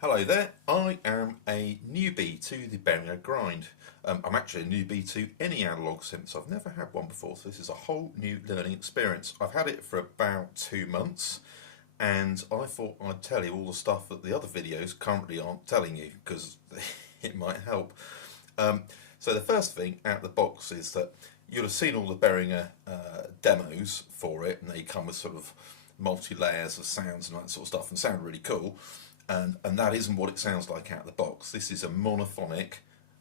Hello there, I am a newbie to the Behringer grind. I'm actually a newbie to any analog synths. I've never had one before, so this is a whole new learning experience. I've had it for about 2 months, and I thought I'd tell you all the stuff that the other videos currently aren't telling you, because it might help. So the first thing out of the box is that you'll have seen all the Behringer demos for it, and they come with sort of multi-layers of sounds and that sort of stuff, and sound really cool. And that isn't what it sounds like out of the box. This is a monophonic,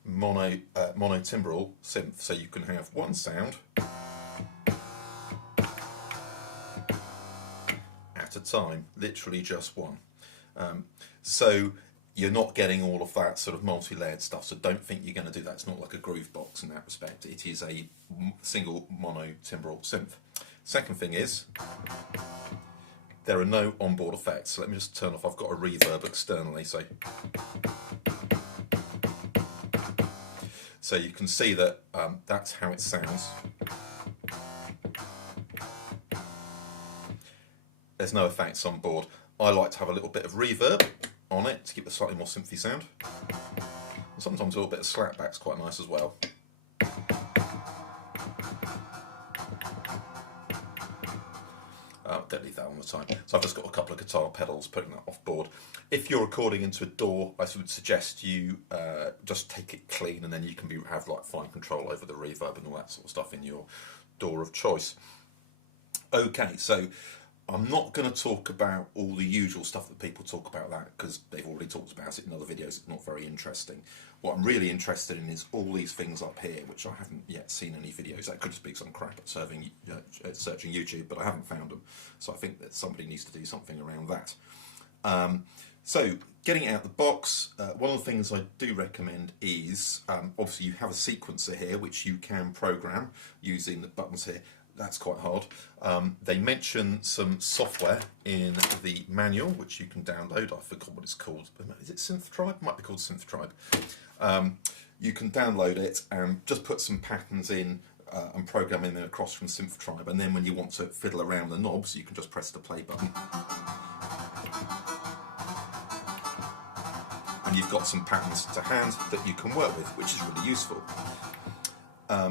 monotimbral synth, so you can have one sound at a time, literally just one. So you're not getting all of that sort of multi-layered stuff, so don't think you're going to do that. It's not like a groove box in that respect. It is a single monotimbral synth. Second thing is, there are no onboard effects. So let me just turn off, I've got a reverb externally, so you can see that that's how it sounds. There's no effects on board. I like to have a little bit of reverb on it to give it a slightly more synthy sound. And sometimes a little bit of slapback's quite nice as well. Don't leave that on the time. So I've just got a couple of guitar pedals, putting that off board. If you're recording into a DAW, I would suggest you just take it clean, and then you can have like fine control over the reverb and all that sort of stuff in your DAW of choice. Okay, so I'm not going to talk about all the usual stuff that people talk about that, because they've already talked about it in other videos. It's not very interesting. What I'm really interested in is all these things up here, which I haven't yet seen any videos. That could just be some crap at searching YouTube, but I haven't found them. So I think that somebody needs to do something around that. So getting out the box, one of the things I do recommend is, obviously you have a sequencer here, which you can program using the buttons here. That's quite hard. They mention some software in the manual, which you can download. I forgot what it's called. Is it Synth Tribe? It might be called Synth Tribe. You can download it and just put some patterns in and program in there across from Synth Tribe. And then when you want to fiddle around the knobs, you can just press the play button. And you've got some patterns to hand that you can work with, which is really useful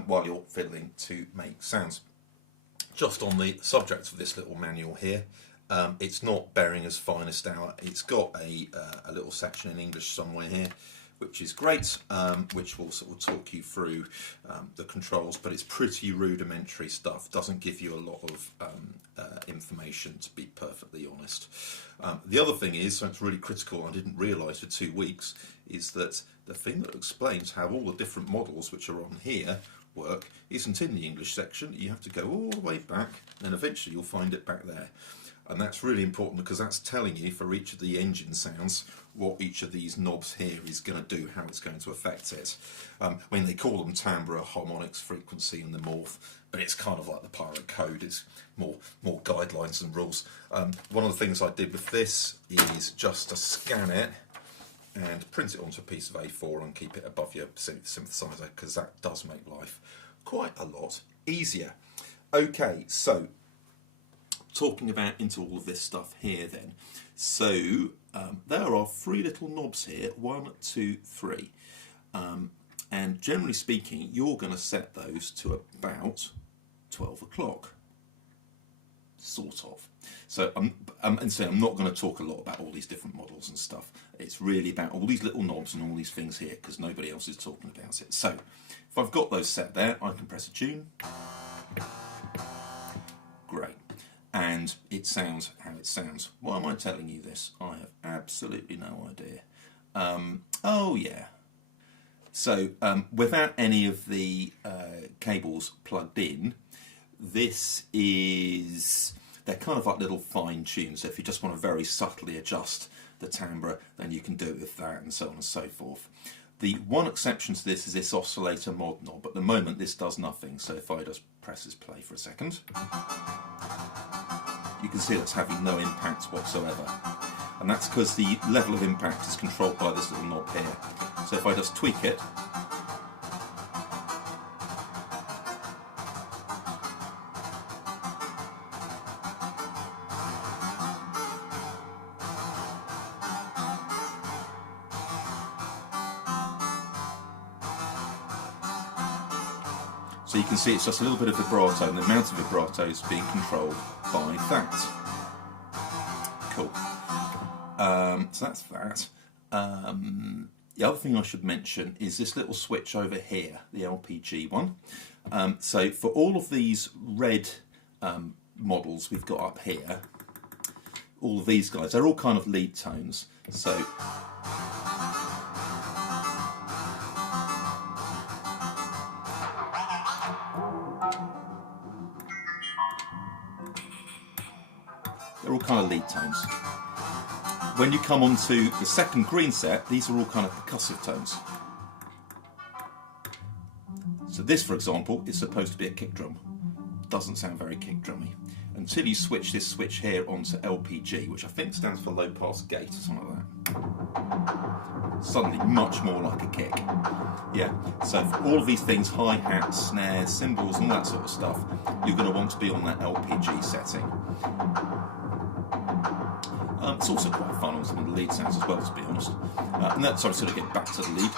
while you're fiddling to make sounds. Just on the subject of this little manual here, it's not Behringer's finest hour. It's got a little section in English somewhere here, which is great, which will sort of talk you through the controls, but it's pretty rudimentary stuff. Doesn't give you a lot of information, to be perfectly honest. The other thing is, so it's really critical, I didn't realise for 2 weeks, is that the thing that explains how all the different models which are on here work isn't in the English section. You have to go all the way back, and eventually you'll find it back there. And that's really important, because that's telling you for each of the engine sounds what each of these knobs here is going to do, how it's going to affect it. When they call them timbre, harmonics, frequency, and the morph, but it's kind of like the pirate code. It's more guidelines and rules. One of the things I did with this is just to scan it and print it onto a piece of A4 and keep it above your synthesizer, because that does make life quite a lot easier. Okay, so talking about into all of this stuff here then. So there are 3 little knobs here, 1, 2, 3. And generally speaking, you're going to set those to about 12 o'clock. Sort of. So I'm not going to talk a lot about all these different models and stuff. It's really about all these little knobs and all these things here, because nobody else is talking about it. So if I've got those set there, I can press a tune. Great. And it sounds how it sounds. Why am I telling you this? I have absolutely no idea. Oh yeah. So without any of the cables plugged in, this is, they're kind of like little fine tunes. So if you just want to very subtly adjust the timbre, then you can do it with that, and so on and so forth. The one exception to this is this oscillator mod knob. At the moment this does nothing, so if I just press this play for a second, you can see it's having no impact whatsoever. And that's because the level of impact is controlled by this little knob here. So if I just tweak it, So you can see it's just a little bit of vibrato, and the amount of vibrato is being controlled by that. Cool. So that's that. The other thing I should mention is this little switch over here, the LPG one. So for all of these red models we've got up here, all of these guys, they're all kind of lead tones. So they're all kind of lead tones. When you come on to the second green set, these are all kind of percussive tones. So this, for example, is supposed to be a kick drum. Doesn't sound very kick drummy. Until you switch this switch here onto LPG, which I think stands for low pass gate or something like that. Suddenly much more like a kick. Yeah, so for all of these things, hi-hats, snares, cymbals and all that sort of stuff, you're going to want to be on that LPG setting. It's also quite fun on some of the lead sounds as well, to be honest. And that's sort of get back to the lead.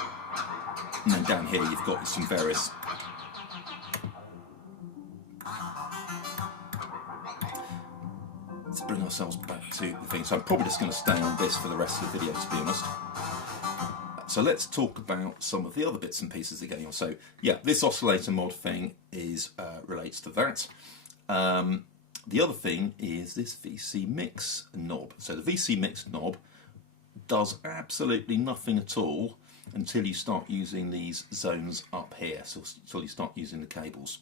And then down here you've got some various let's bring ourselves back to the thing. So I'm probably just going to stay on this for the rest of the video, to be honest. So let's talk about some of the other bits and pieces that are going on. So yeah, this oscillator mod thing is relates to that. The other thing is this VC Mix knob. So the VC Mix knob does absolutely nothing at all until you start using these zones up here, so until you start using the cables.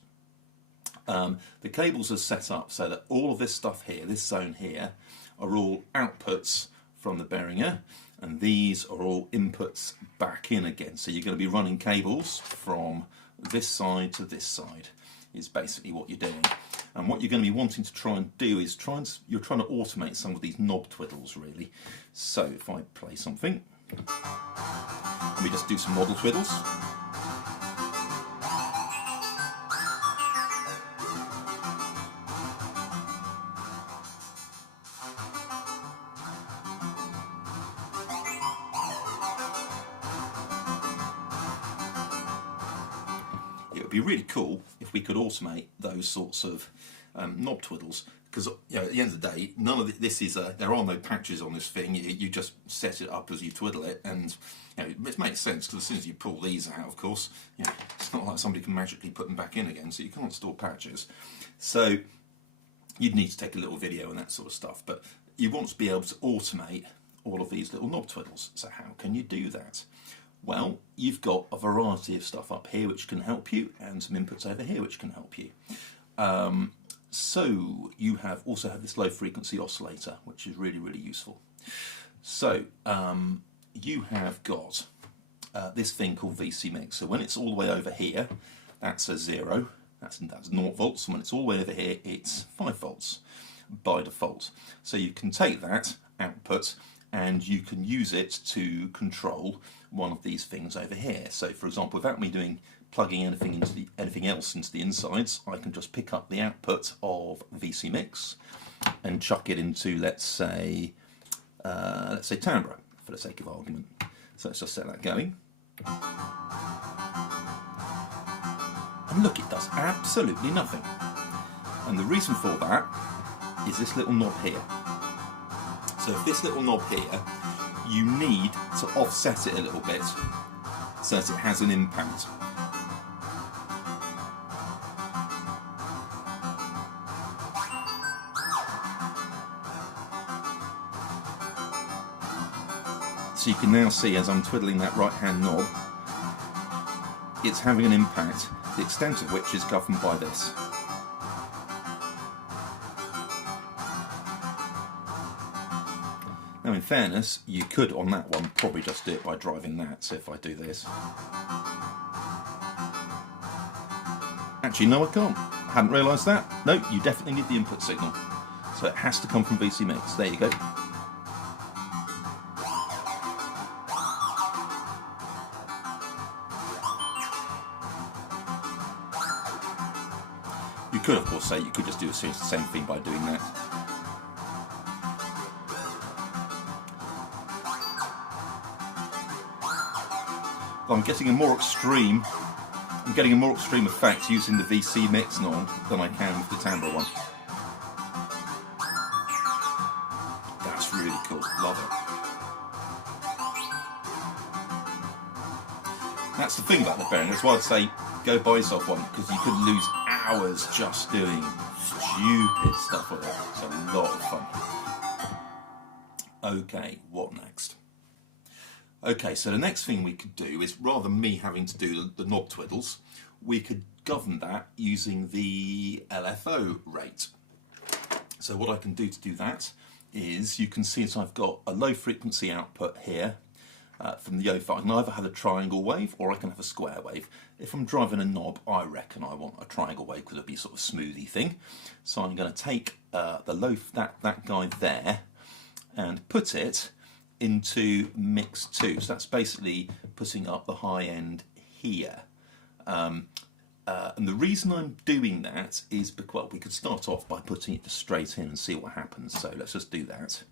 The cables are set up so that all of this stuff here, this zone here, are all outputs from the Behringer, and these are all inputs back in again. So you're going to be running cables from this side to this side, is basically what you're doing. And what you're going to be wanting to try and do is you're trying to automate some of these knob twiddles, really. So if I play something, let me just do some model twiddles. It would be really cool if we could automate those sorts of knob twiddles, because at the end of the day, none of this is there are no patches on this thing. You just set it up as you twiddle it, and it makes sense, because as soon as you pull these out, of course, it's not like somebody can magically put them back in again, so you can't store patches. So you'd need to take a little video and that sort of stuff, but you want to be able to automate all of these little knob twiddles. So how can you do that? Well, you've got a variety of stuff up here which can help you, and some inputs over here which can help you. So you also have this low frequency oscillator, which is really, really useful. So you have got this thing called VC Mix. So when it's all the way over here, that's a 0, that's 0 volts, and when it's all the way over here, it's 5 volts by default. So you can take that output and you can use it to control one of these things over here. So for example, without me plugging anything else into the insides, I can just pick up the output of VC Mix and chuck it into, let's say timbre, for the sake of argument. So let's just set that going. And look, it does absolutely nothing. And the reason for that is this little knob here. So if this little knob here, you need to offset it a little bit so that it has an impact. So you can now see, as I'm twiddling that right hand knob, it's having an impact, the extent of which is governed by this. Now in fairness, you could on that one probably just do it by driving that. So if I do this, actually no, I can't. Hadn't realised that. No, you definitely need the input signal, so it has to come from VC Mix. There you go. You could, of course, say you could just do the same thing by doing that. I'm getting a more extreme I'm getting a more extreme effect using the VC mix knob than I can with the timbre one. That's really cool, love it. That's the thing about the Behringer, that's why I'd say go buy yourself one, because you could lose hours just doing stupid stuff with it. It's a lot of fun. Okay, what next? Okay, so the next thing we could do is, rather than me having to do the knob twiddles, we could govern that using the LFO rate. So what I can do to do that is, you can see that I've got a low frequency output here from the O5. I can either have a triangle wave or I can have a square wave. If I'm driving a knob, I reckon I want a triangle wave because it'll be sort of a smoothie thing. So I'm going to take the low, that guy there, and put it into mix 2. So that's basically putting up the high end here. And the reason I'm doing that is because, well, we could start off by putting it just straight in and see what happens. So let's just do that.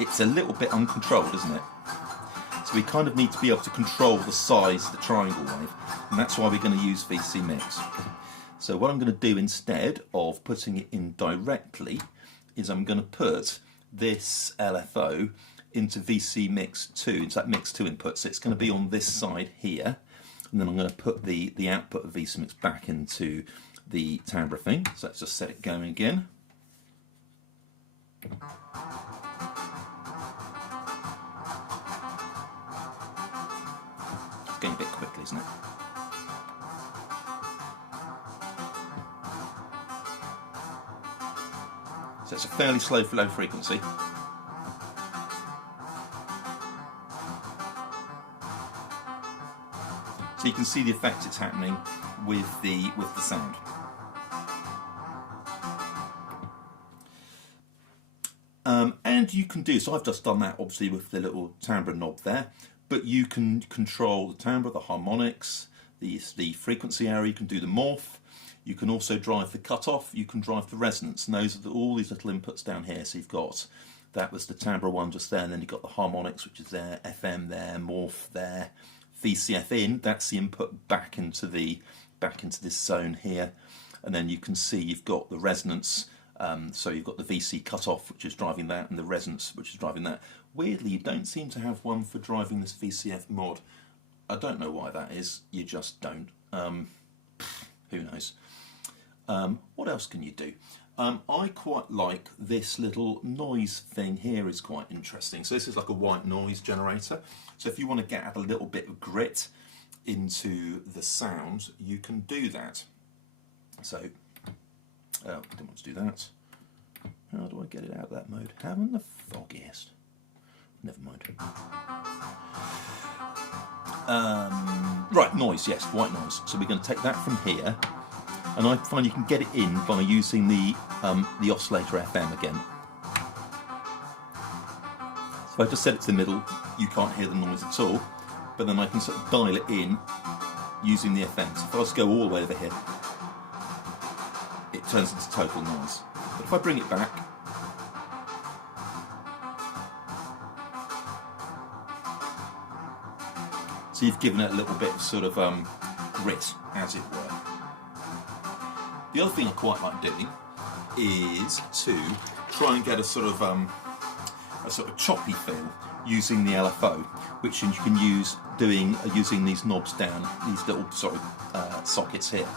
It's a little bit uncontrolled, isn't it? So we kind of need to be able to control the size of the triangle wave, and that's why we're going to use VC Mix. So what I'm going to do instead of putting it in directly is I'm going to put this LFO into VC Mix 2, into that Mix 2 input. So it's going to be on this side here, and then I'm going to put the output of VC Mix back into the timbre thing. So let's just set it going again. Getting a bit quickly, isn't it? So it's a fairly slow low frequency. So you can see the effect it's happening with the sound. And you can do, so I've just done that obviously with the little timbre knob there, but you can control the timbre, the harmonics, the frequency area, you can do the morph, you can also drive the cutoff, you can drive the resonance, and those are all these little inputs down here. So you've got, that was the timbre one just there, and then you've got the harmonics, which is there, FM there, morph there, VCF in, that's the input back into this zone here, and then you can see you've got the resonance. So you've got the VC cutoff, which is driving that, and the resonance, which is driving that. Weirdly, you don't seem to have one for driving this VCF mod. I don't know why that is. You just don't. Who knows? What else can you do? I quite like this little noise thing here, is quite interesting. So this is like a white noise generator. So if you want to add a little bit of grit into the sound, you can do that. So I don't want to do that. How do I get it out of that mode? Haven't the foggiest. Never mind. Right, noise, yes, white noise. So we're going to take that from here, and I find you can get it in by using the oscillator FM again. So I just set it to the middle, you can't hear the noise at all, but then I can sort of dial it in using the FM. So if I just go all the way over here, it turns into total noise. But if I bring it back, so you've given it a little bit of sort of grit, as it were. The other thing I quite like doing is to try and get a sort of choppy feel using the LFO, which you can use using these knobs down, these little sockets here.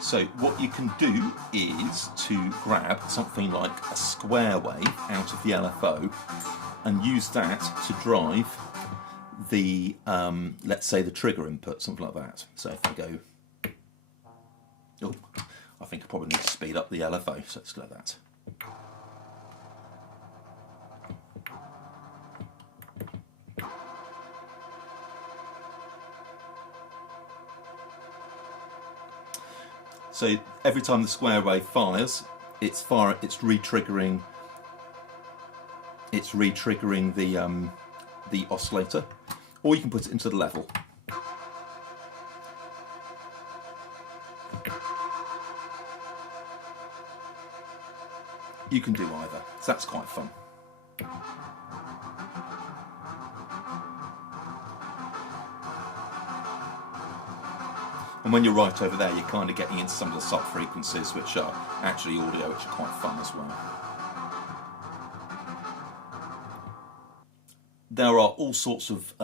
So what you can do is to grab something like a square wave out of the LFO and use that to drive the, let's say, the trigger input, something like that. So if I go, oh, I think I probably need to speed up the LFO, so let's go like that. So every time the square wave fires, it's re-triggering the oscillator, or you can put it into the level. You can do either, so that's quite fun. when you're right over there, you're kind of getting into some of the sub-frequencies, which are actually audio, which are quite fun as well. There are all sorts of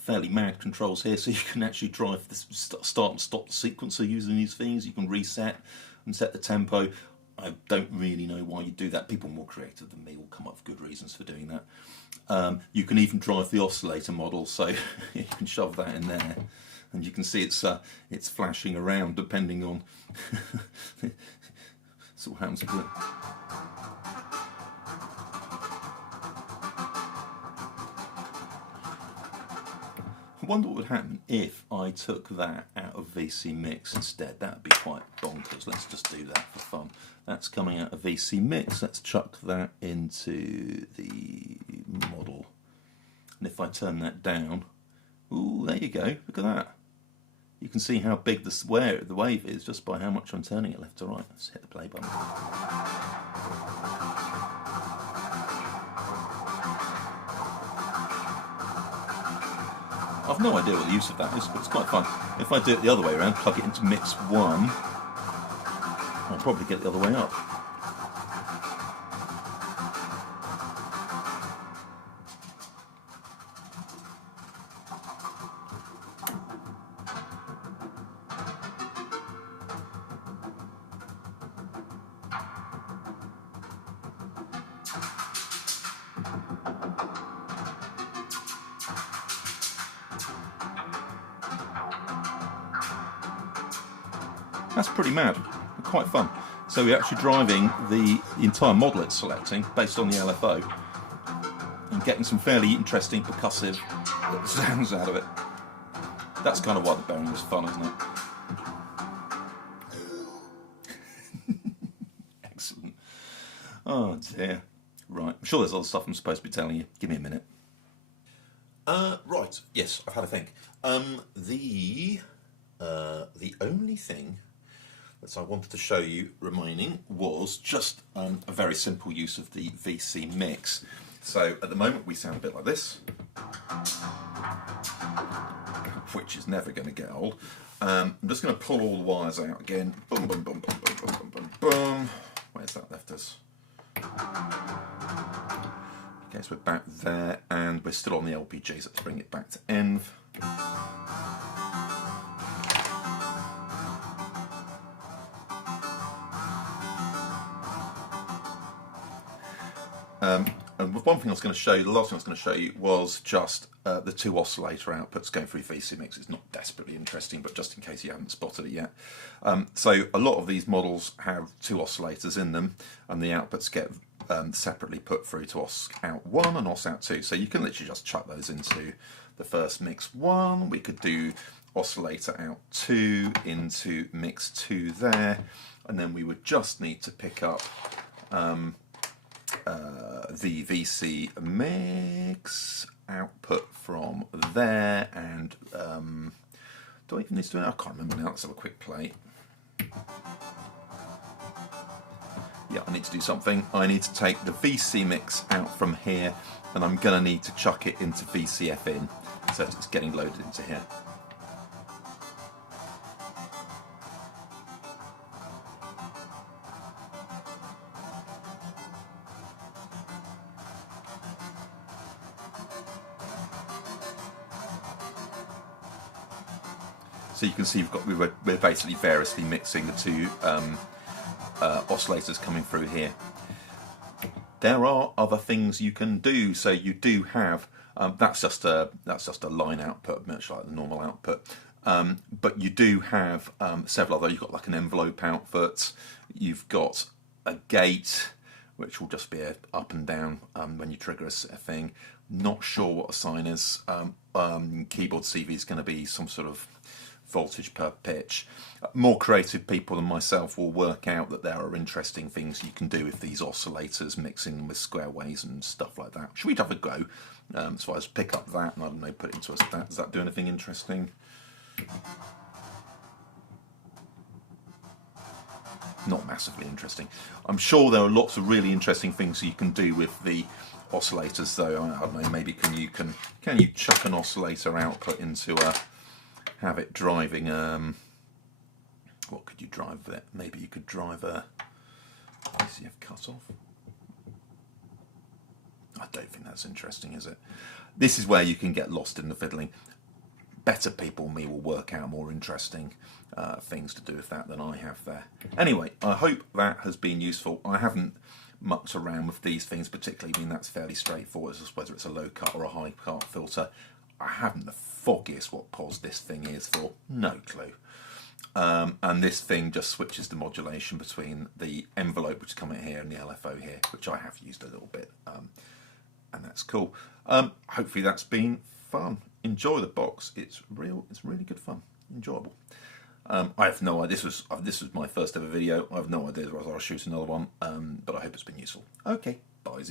fairly mad controls here, so you can actually drive this, start and stop the sequencer using these things. You can reset and set the tempo. I don't really know why you do that. People more creative than me will come up with good reasons for doing that. You can even drive the oscillator model, so you can shove that in there, and you can see it's flashing around depending on. So what happens to it? I wonder what would happen if I took that out of VC Mix instead. That would be quite bonkers. Let's just do that for fun. That's coming out of VC Mix. Let's chuck that into the model. And if I turn that down, ooh, there you go. Look at that. You can see how big the wave is just by how much I'm turning it left to right. Let's hit the play button. I've no idea what the use of that is, but it's quite fun. If I do it the other way around, plug it into mix 1, I'll probably get the other way up. That's pretty mad, quite fun. So we're actually driving the entire model it's selecting based on the LFO and getting some fairly interesting percussive sounds out of it. That's kind of why the Behringer is fun, isn't it? Excellent. Oh dear. Right, I'm sure there's other stuff I'm supposed to be telling you. Give me a minute. Right, yes, I've had a think. The only thing that I wanted to show you remaining was just a very simple use of the VC Mix. So at the moment we sound a bit like this, which is never going to get old. I'm just going to pull all the wires out again. Boom, boom, boom, boom, boom, boom, boom, boom. Where's that left us? Okay, so we're back there, and we're still on the LPG, so let's bring it back to ENV. And one thing I was going to show you, the last thing I was going to show you was just the two oscillator outputs going through VC Mix. It's not desperately interesting, but just in case you haven't spotted it yet. So a lot of these models have two oscillators in them, and the outputs get separately put through to OS out 1 and OS out 2. So you can literally just chuck those into the first mix 1. We could do oscillator out 2 into mix 2 there, and then we would just need to pick up the VC Mix output from there, and do I even need to do it? I can't remember now. Let's have a quick play. Yeah, I need to do something. I need to take the VC Mix out from here, and I'm going to need to chuck it into VCF in, so that it's getting loaded into here. So you can see we're basically variously mixing the two oscillators coming through here. There are other things you can do. So you do have that's just a line output, much like the normal output. But you do have several other. You've got like an envelope output. You've got a gate, which will just be a up and down when you trigger a thing. Not sure what a sine is. Keyboard CV is going to be some sort of voltage per pitch. More creative people than myself will work out that there are interesting things you can do with these oscillators, mixing them with square waves and stuff like that. Should we have a go? So I just pick up that and I don't know, put it into a stat. Does that do anything interesting? Not massively interesting. I'm sure there are lots of really interesting things you can do with the oscillators, though. I don't know, maybe can you chuck an oscillator output into a, have it driving What could you drive there? Maybe you could drive a PCF cutoff. I don't think that's interesting, is it? This is where you can get lost in the fiddling. Better people than me will work out more interesting things to do with that than I have there. Anyway, I hope that has been useful. I haven't mucked around with these things particularly. I mean, that's fairly straightforward, as whether it's a low cut or a high cut filter. I haven't the foggiest what pos this thing is for. No clue. And this thing just switches the modulation between the envelope, which is coming here, and the LFO here, which I have used a little bit, and that's cool. Hopefully that's been fun. Enjoy the box. It's really good fun. Enjoyable. I have no idea. This was my first ever video. I have no idea whether I'll shoot another one, but I hope it's been useful. Okay, bye.